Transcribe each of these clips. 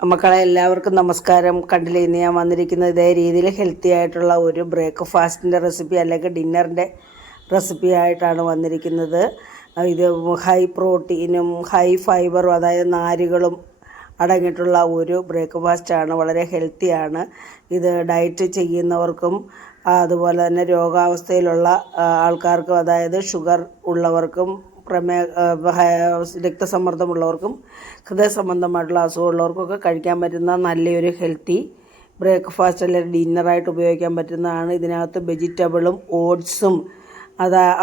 മക്കളെ എല്ലാവർക്കും നമസ്കാരം. കണ്ടില്ലേ, ഇന്ന് ഞാൻ വന്നിരിക്കുന്നത് ഇതേ രീതിയിൽ ഹെൽത്തി ആയിട്ടുള്ള ഒരു ബ്രേക്ക്ഫാസ്റ്റിൻ്റെ റെസിപ്പി അല്ലെങ്കിൽ ഡിന്നറിൻ്റെ റെസിപ്പി ആയിട്ടാണ് വന്നിരിക്കുന്നത്. ഇത് ഹൈ പ്രോട്ടീനും ഹൈ ഫൈബറും അതായത് നാരുകളും അടങ്ങിയിട്ടുള്ള ഒരു ബ്രേക്ക്ഫാസ്റ്റാണ്. വളരെ ഹെൽത്തിയാണ്. ഇത് ഡയറ്റ് ചെയ്യുന്നവർക്കും അതുപോലെ തന്നെ രോഗാവസ്ഥയിലുള്ള ആൾക്കാർക്കും അതായത് ഷുഗർ ഉള്ളവർക്കും രക്തസമ്മർദ്ദമുള്ളവർക്കും ഹൃദയ സംബന്ധമായിട്ടുള്ള അസുഖമുള്ളവർക്കൊക്കെ കഴിക്കാൻ പറ്റുന്ന നല്ലൊരു ഹെൽത്തി ബ്രേക്ക്ഫാസ്റ്റ് അല്ലെങ്കിൽ ഡിന്നറായിട്ട് ഉപയോഗിക്കാൻ പറ്റുന്നതാണ്. ഇതിനകത്ത് വെജിറ്റബിളും ഓട്സും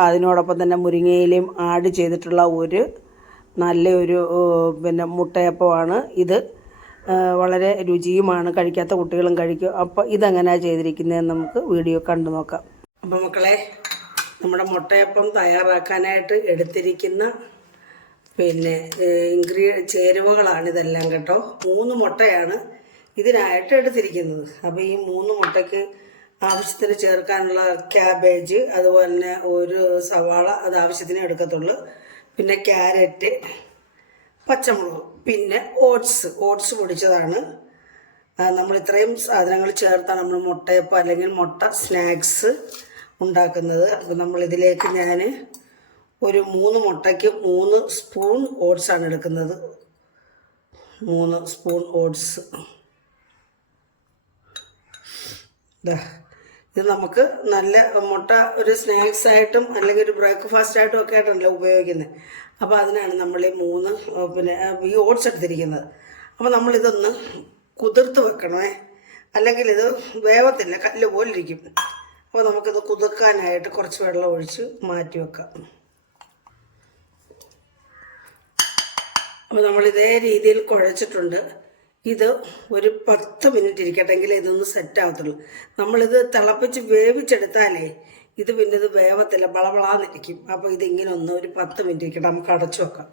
അതിനോടൊപ്പം തന്നെ മുരിങ്ങയിലയും ആഡ് ചെയ്തിട്ടുള്ള ഒരു നല്ലൊരു മുട്ടയപ്പമാണ് ഇത്. വളരെ രുചിയുമാണ്. കഴിക്കാത്ത കുട്ടികളും കഴിക്കും. അപ്പോൾ ഇതെങ്ങനെയാണ് ചെയ്തിരിക്കുന്നതെന്ന് നമുക്ക് വീഡിയോ കണ്ടു നോക്കാം. അപ്പോൾ മക്കളെ, നമ്മുടെ മുട്ടയപ്പം തയ്യാറാക്കാനായിട്ട് എടുത്തിരിക്കുന്ന ചേരുവകളാണ് ഇതെല്ലാം കേട്ടോ. 3 മുട്ടയാണ് ഇതിനായിട്ട് എടുത്തിരിക്കുന്നത്. അപ്പോൾ ഈ 3 മുട്ടയ്ക്ക് ആവശ്യത്തിന് ചേർക്കാനുള്ള ക്യാബേജ്, അതുപോലെ തന്നെ ഒരു സവാള അത് ആവശ്യത്തിന് എടുക്കത്തുള്ളൂ, പിന്നെ ക്യാരറ്റ്, പച്ചമുളക്, പിന്നെ ഓട്സ് പൊടിച്ചതാണ്. നമ്മൾ ഇത്രയും സാധനങ്ങൾ ചേർത്താണ് നമ്മൾ മുട്ടയപ്പം അല്ലെങ്കിൽ മുട്ട സ്നാക്സ് ഉണ്ടാക്കുന്നത്. അപ്പോൾ നമ്മളിതിലേക്ക് ഞാൻ ഒരു 3 മുട്ടയ്ക്ക് 3 സ്പൂൺ ഓട്സാണ് എടുക്കുന്നത്. 3 സ്പൂൺ ഓട്സ്. ഇത് നമുക്ക് നല്ല മുട്ട ഒരു സ്നാക്സ് ആയിട്ടും അല്ലെങ്കിൽ ഒരു ബ്രേക്ക്ഫാസ്റ്റ് ആയിട്ടും ഒക്കെ ആയിട്ടല്ലോ ഉപയോഗിക്കുന്നത്. അപ്പോൾ അതിനാണ് നമ്മൾ ഈ ഓട്സ് എടുത്തിരിക്കുന്നത്. അപ്പോൾ നമ്മളിതൊന്ന് കുതിർത്ത് വെക്കണമേ, അല്ലെങ്കിൽ ഇത് വേവത്തില്ല, കല്ല് പോലിരിക്കും. അപ്പോൾ നമുക്കിത് കുതിർക്കാനായിട്ട് കുറച്ച് വെള്ളം ഒഴിച്ച് മാറ്റി വെക്കാം. അപ്പോൾ നമ്മളിതേ രീതിയിൽ കുഴച്ചിട്ടുണ്ട്. ഇത് ഒരു 10 മിനിറ്റ് ഇരിക്കട്ടെങ്കിൽ ഇതൊന്ന് സെറ്റ് ആവത്തുള്ളൂ. നമ്മളിത് തിളപ്പിച്ച് വേവിച്ചെടുത്താലേ ഇത് പിന്നെ ഇത് വേവത്തില്ല, വളവളാന്നിരിക്കും. അപ്പോൾ ഇതിങ്ങനെ ഒന്ന് ഒരു 10 മിനിറ്റ് ഇരിക്കട്ടെ. നമുക്ക് അടച്ചു വെക്കാം.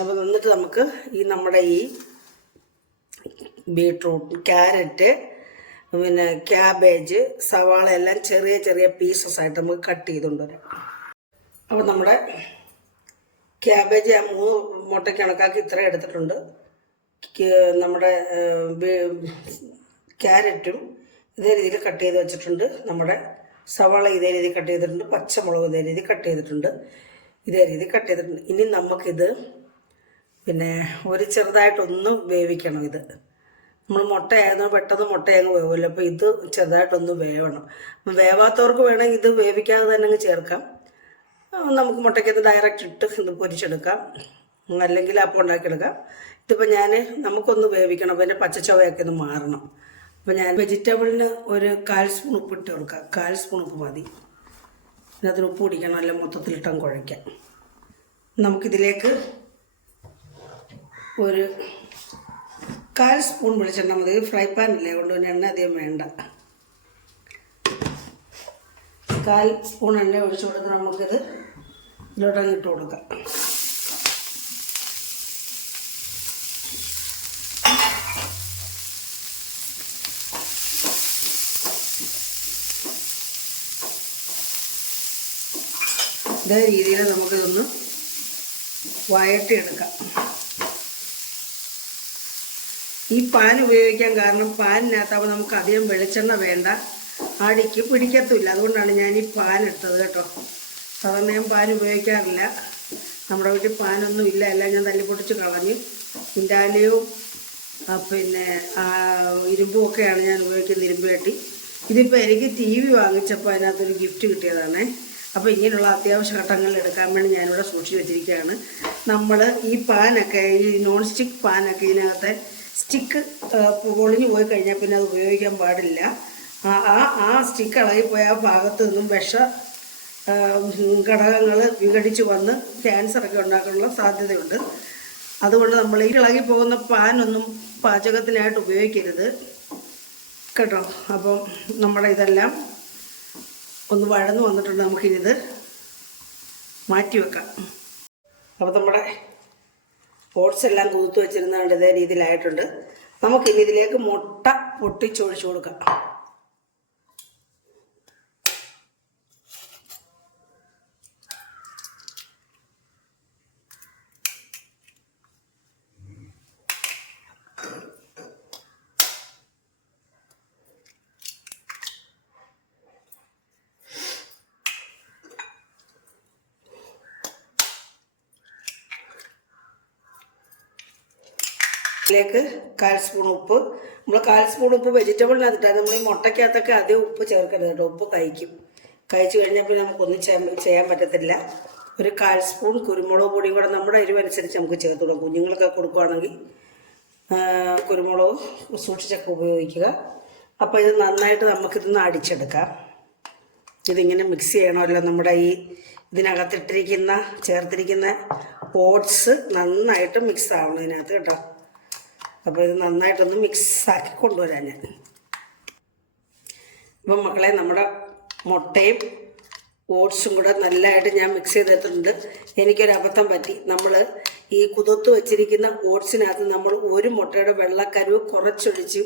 അപ്പോൾ എന്നിട്ട് നമുക്ക് നമ്മുടെ ഈ ബീട്രൂട്ട്, ക്യാരറ്റ്, പിന്നെ ക്യാബേജ്, സവാള എല്ലാം ചെറിയ ചെറിയ പീസസ് ആയിട്ട് നമുക്ക് കട്ട് ചെയ്തുകൊണ്ട് വരാം. അപ്പോൾ നമ്മുടെ ക്യാബേജ് ഞാൻ 3 മുട്ടയ്ക്ക് കണക്കാക്കി ഇത്ര എടുത്തിട്ടുണ്ട്. നമ്മുടെ ക്യാരറ്റും ഇതേ രീതിയിൽ കട്ട് ചെയ്ത് വെച്ചിട്ടുണ്ട്. നമ്മുടെ സവാള ഇതേ രീതിയിൽ കട്ട് ചെയ്തിട്ടുണ്ട്. പച്ചമുളക് ഇതേ രീതിയിൽ കട്ട് ചെയ്തിട്ടുണ്ട്. ഇനി നമുക്കിത് ഒരു ചെറുതായിട്ടൊന്ന് വേവിക്കണം. ഇത് നമ്മൾ മുട്ടയായിരുന്നു പെട്ടെന്ന് മുട്ടയങ്ങ് വേവുമല്ലോ. അപ്പോൾ ഇത് ചെറുതായിട്ടൊന്ന് വേവണം. വേവാത്തവർക്ക് വേണമെങ്കിൽ ഇത് വേവിക്കാതെ തന്നെ അങ്ങ് ചേർക്കാം. നമുക്ക് മുട്ടയ്ക്കത് ഡയറക്റ്റ് ഇട്ട് ഇത് പൊരിച്ചെടുക്കാം, അല്ലെങ്കിൽ അപ്പം ഉണ്ടാക്കിയെടുക്കാം. ഇതിപ്പോൾ നമുക്കൊന്ന് വേവിക്കണം, പിന്നെ പച്ചച്ചവയൊക്കെ ഒന്ന് മാറണം. അപ്പോൾ ഞാൻ വെജിറ്റബിളിന് ഒരു 1/4 സ്പൂൺ ഉപ്പിട്ട് കൊടുക്കാം. 1/4 സ്പൂൺ ഉപ്പ് മതി. അതിന് ഉപ്പ് പിടിക്കണം, അല്ല മൊത്തത്തിലിട്ടങ്ങ് കുഴയ്ക്കാം. നമുക്കിതിലേക്ക് ഒരു 1/4 സ്പൂൺ വെളിച്ചെണ്ണ മതി. ഫ്രൈ പാനില്ലേ, അതുകൊണ്ട് എണ്ണ അധികം വേണ്ട. 1/4 സ്പൂൺ എണ്ണ ഒഴിച്ചു കൊടുത്ത് നമുക്കിത് ഇതിലോട്ടങ്ങ് ഇട്ട് കൊടുക്കാം. ഇതേ രീതിയിൽ നമുക്കിതൊന്ന് വഴറ്റിയെടുക്കാം. ഈ പാൻ ഉപയോഗിക്കാൻ കാരണം പാനിനകത്താവുമ്പോൾ നമുക്ക് അധികം വെളിച്ചെണ്ണ വേണ്ട, അടിക്ക് പിടിക്കത്തുമില്ല. അതുകൊണ്ടാണ് ഞാൻ ഈ പാൻ എടുത്തത് കേട്ടോ. സാധാരണ ഞാൻ പാൻ ഉപയോഗിക്കാറില്ല. നമ്മുടെ വീട്ടിൽ പാനൊന്നും ഇല്ല, എല്ലാം ഞാൻ തല്ലിപ്പൊട്ടിച്ച് കളഞ്ഞു. ഇൻഡാലിയും ഇരുമ്പും ഒക്കെയാണ് ഞാൻ ഉപയോഗിക്കുന്നത്, ഇരുമ്പ് കെട്ടി. ഇതിപ്പോൾ എനിക്ക് TV വാങ്ങിച്ചപ്പോൾ അതിനകത്തൊരു ഗിഫ്റ്റ് കിട്ടിയതാണ്. അപ്പോൾ ഇങ്ങനെയുള്ള അത്യാവശ്യ ഘട്ടങ്ങളിൽ എടുക്കാൻ വേണ്ടി ഞാനിവിടെ സൂക്ഷിച്ച് വെച്ചിരിക്കുകയാണ്. നമ്മൾ ഈ പാനൊക്കെ, ഈ നോൺ സ്റ്റിക്ക് പാനൊക്കെ, ഇതിനകത്തെ സ്റ്റിക്ക് പൊളിഞ്ഞു പോയി കഴിഞ്ഞാൽ പിന്നെ അത് ഉപയോഗിക്കാൻ പാടില്ല. ആ സ്റ്റിക്ക് ഇളകിപ്പോയ ആ ഭാഗത്തു നിന്നും ഘടകങ്ങൾ വിഘടിച്ച് വന്ന് ക്യാൻസറൊക്കെ ഉണ്ടാക്കാനുള്ള സാധ്യതയുണ്ട്. അതുകൊണ്ട് നമ്മൾ ഈ ഇളകിപ്പോകുന്ന പാനൊന്നും പാചകത്തിനായിട്ട് ഉപയോഗിക്കരുത് കേട്ടോ. അപ്പം നമ്മുടെ ഇതെല്ലാം ഒന്ന് വഴന്ന് വന്നിട്ടുണ്ട്. നമുക്കിത് മാറ്റി വെക്കാം. അപ്പോൾ നമ്മുടെ ഓട്സ് എല്ലാം കുതിർത്ത് വെച്ചിരുന്നതുകൊണ്ട് ഇതേ രീതിയിലായിട്ടുണ്ട്. നമുക്കിനി ഇതിലേക്ക് മുട്ട പൊട്ടിച്ചൊഴിച്ചു കൊടുക്കാം. ഇതിലേക്ക് 1/4 സ്പൂൺ ഉപ്പ്. നമ്മൾ 1/4 സ്പൂൺ ഉപ്പ് വെജിറ്റബിളിനകത്തിട്ടാണ്. നമ്മൾ ഈ മുട്ടയ്ക്കകത്തൊക്കെ അതേ ഉപ്പ് ചേർക്കരുത് കേട്ടോ. ഉപ്പ് കഴിച്ചു കഴിഞ്ഞാൽ പിന്നെ നമുക്കൊന്നും ചെയ്യാൻ പറ്റത്തില്ല. ഒരു 1/4 സ്പൂൺ കുരുമുളക് പൊടിയും കൂടെ നമ്മുടെ എരിവനുസരിച്ച് നമുക്ക് ചേർത്ത് കൊടുക്കാം. കുഞ്ഞുങ്ങളൊക്കെ കൊടുക്കുകയാണെങ്കിൽ കുരുമുളക് സൂക്ഷിച്ചൊക്കെ ഉപയോഗിക്കുക. അപ്പോൾ ഇത് നന്നായിട്ട് നമുക്കിതൊന്ന് അടിച്ചെടുക്കാം. ഇതിങ്ങനെ മിക്സ് ചെയ്യണമല്ലോ. നമ്മുടെ ഈ ചേർത്തിരിക്കുന്ന ഓട്സ് നന്നായിട്ട് മിക്സ് ആവണം ഇതിനകത്ത് കേട്ടോ. അപ്പോൾ ഇത് നന്നായിട്ടൊന്ന് മിക്സാക്കി കൊണ്ടുവരാം ഞാൻ. ഇപ്പം മക്കളെ, നമ്മുടെ മുട്ടയും ഓട്സും കൂടെ നല്ലതായിട്ട് ഞാൻ മിക്സ് ചെയ്തിട്ടുണ്ട്. എനിക്കൊരു അബദ്ധം പറ്റി. നമ്മൾ ഈ കുതിർത്ത് വെച്ചിരിക്കുന്ന ഓട്സിനകത്ത് നമ്മൾ ഒരു മുട്ടയുടെ വെള്ളക്കരുവ് കുറച്ചൊഴിച്ച്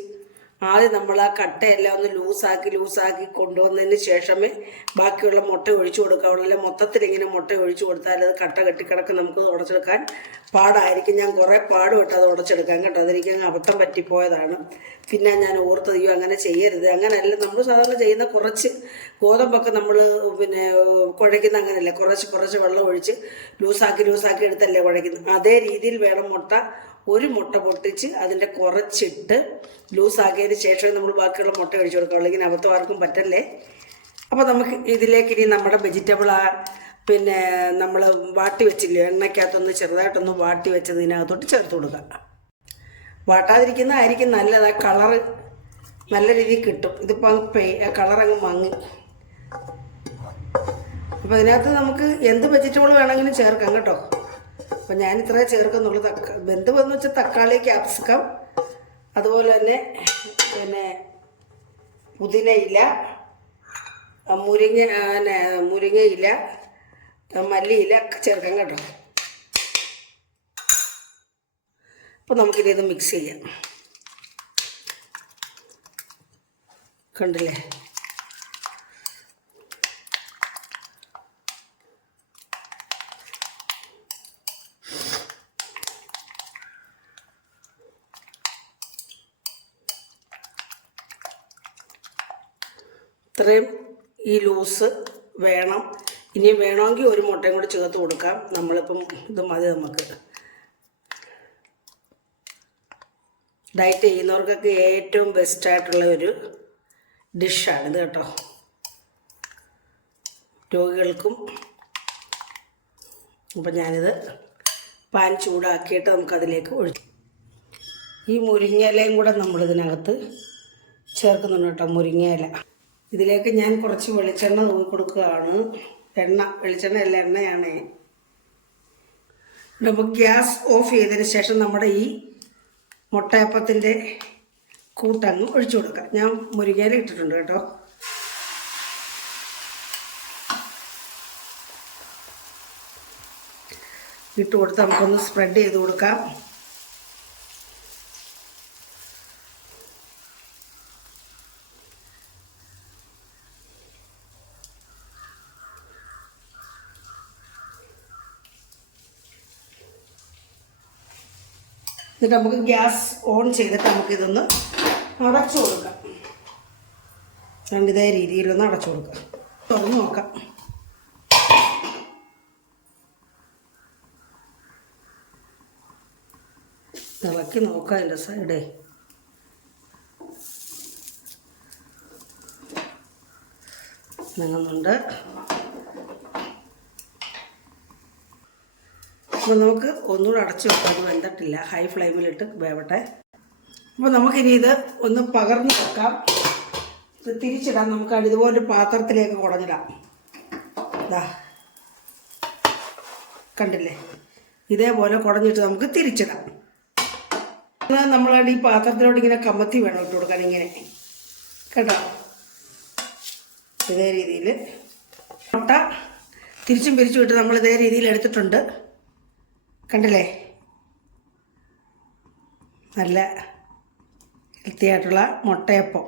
ആദ്യം നമ്മൾ ആ കട്ടയെല്ലാം ഒന്ന് ലൂസാക്കി കൊണ്ടുവന്നതിന് ശേഷമേ ബാക്കിയുള്ള മുട്ട ഒഴിച്ചു കൊടുക്കാവുള്ളൂ. അല്ലെങ്കിൽ മൊത്തത്തിൽ ഇങ്ങനെ മുട്ട ഒഴിച്ചു കൊടുത്താൽ അത് കട്ട കെട്ടിക്കിടക്ക് നമുക്ക് ഉടച്ചെടുക്കാൻ പാടായിരിക്കും. ഞാൻ കുറേ പാടുപെട്ട് അത് ഉടച്ചെടുക്കാൻ കേട്ടോ. അതെനിക്ക് അബദ്ധം പറ്റിപ്പോയതാണ്. പിന്നെ ഞാൻ ഓർത്തത് അങ്ങനെ ചെയ്യരുത്. അങ്ങനെയല്ല നമ്മൾ സാധാരണ ചെയ്യുന്ന കുറച്ച് ഗോതമ്പൊക്കെ നമ്മൾ കുഴയ്ക്കുന്ന അങ്ങനെയല്ല. കുറച്ച് വെള്ളം ഒഴിച്ച് ലൂസാക്കി എടുത്തല്ലേ കുഴയ്ക്കുന്നത്. അതേ രീതിയിൽ വേണം ഒരു മുട്ട പൊട്ടിച്ച് അതിൻ്റെ കുറച്ചിട്ട് ലൂസാക്കിയതിന് ശേഷമേ നമ്മൾ ബാക്കിയുള്ള മുട്ട ഒഴിച്ചു കൊടുക്കുക. അല്ലെങ്കിൽ അബദ്ധം ആർക്കും പറ്റല്ലേ. അപ്പോൾ നമുക്ക് ഇതിലേക്ക് ഇനി നമ്മുടെ വെജിറ്റബിൾ നമ്മൾ വാട്ടി വെച്ചില്ലേ, എണ്ണയ്ക്കകത്തൊന്ന് ചെറുതായിട്ടൊന്ന് വാട്ടി വെച്ചത് ഇതിനകത്തോട്ട് ചേർത്ത് കൊടുക്കുക. വാട്ടാതിരിക്കുന്നതായിരിക്കും നല്ലത്. ആ കളറ് നല്ല രീതിയിൽ കിട്ടും. ഇതിപ്പോൾ കളറങ്ങ് മങ്ങി. അപ്പോൾ ഇതിനകത്ത് നമുക്ക് എന്ത് വെജിറ്റബിൾ വേണമെങ്കിലും ചേർക്കാം കേട്ടോ. അപ്പം ഞാനിത്രേ ചേർക്കുന്നുള്ളൂ. വെന്ത് വന്ന് വെച്ചാൽ തക്കാളി, ക്യാപ്സിക്കം, അതുപോലെ തന്നെ പുതിനയില, മുരിങ്ങയില, മല്ലിയില ഒക്കെ ചേർക്കാം കേട്ടോ. അപ്പോൾ നമുക്കിനി ഇത് മിക്സ് ചെയ്യാം. കണ്ടില്ലേ? ഇത്രയും ഈ ലൂസ് വേണം. ഇനി വേണമെങ്കിൽ ഒരു മുട്ടയും കൂടി ചേർത്ത് കൊടുക്കാം. നമ്മളിപ്പം ഇത് മതി നമുക്ക്. ഡയറ്റ് ചെയ്യുന്നവർക്കൊക്കെ ഏറ്റവും ബെസ്റ്റായിട്ടുള്ള ഒരു ഡിഷാണിത് കേട്ടോ. രോഗികൾക്കും. അപ്പം ഞാനിത് പാൻ ചൂടാക്കിയിട്ട് നമുക്കതിലേക്ക് ഒഴിച്ചു. ഈ മുരിങ്ങയിലയും കൂടെ നമ്മളിതിനകത്ത് ചേർക്കുന്നുണ്ട് കേട്ടോ. മുരിങ്ങയില ഇതിലേക്ക് ഞാൻ കുറച്ച് വെളിച്ചെണ്ണ തൂക്കി കൊടുക്കുകയാണ്. വെളിച്ചെണ്ണ അല്ല, എണ്ണയാണ്. അപ്പോൾ ഗ്യാസ് ഓഫ് ചെയ്തതിന് ശേഷം നമ്മുടെ ഈ മുട്ടയപ്പത്തിൻ്റെ കൂട്ടങ്ങ് ഒഴിച്ചു കൊടുക്കാം. ഞാൻ മുരിങ്ങയില ഇട്ടിട്ടുണ്ട് കേട്ടോ. ഇട്ട് കൊടുത്ത് നമുക്കൊന്ന് സ്പ്രെഡ് ചെയ്ത് കൊടുക്കാം. എന്നിട്ട് നമുക്ക് ഗ്യാസ് ഓൺ ചെയ്തിട്ട് നമുക്കിതൊന്ന് അടച്ചു കൊടുക്കാം. ഇതേ രീതിയിലൊന്ന് അടച്ചു കൊടുക്കാം. തുറന്ന് നോക്കാം. ഇളക്കി നോക്കാം. അതിൻ്റെ സൈഡേ നീങ്ങുന്നുണ്ട്. അപ്പോൾ നമുക്ക് ഒന്നുകൂടെ അടച്ചു വെക്കാം. അത് വെന്തിട്ടില്ല. ഹൈ ഫ്ലെയിമിലിട്ട് വേവട്ടെ. അപ്പോൾ നമുക്കിനി ഇത് ഒന്ന് പകർന്ന് വെക്കാം. ഇത് തിരിച്ചിടാം. നമുക്ക് ഇതുപോലൊരു പാത്രത്തിലേക്ക് കുടഞ്ഞിടാം. ഇതാ കണ്ടില്ലേ? ഇതേപോലെ കുടഞ്ഞിട്ട് നമുക്ക് തിരിച്ചിടാം. നമ്മളാണ് ഈ പാത്രത്തിലോട്ട് ഇങ്ങനെ കമത്തി വേണം ഇട്ട് കൊടുക്കാൻ. ഇങ്ങനെ കേട്ടോ. ഇതേ രീതിയിൽ മുട്ട തിരിച്ചും പിരിച്ചും ഇട്ട് നമ്മൾ ഇതേ രീതിയിൽ എടുത്തിട്ടുണ്ട്. കണ്ടില്ലേ? നല്ല ഹെൽത്തി ആയിട്ടുള്ള മുട്ടയപ്പം.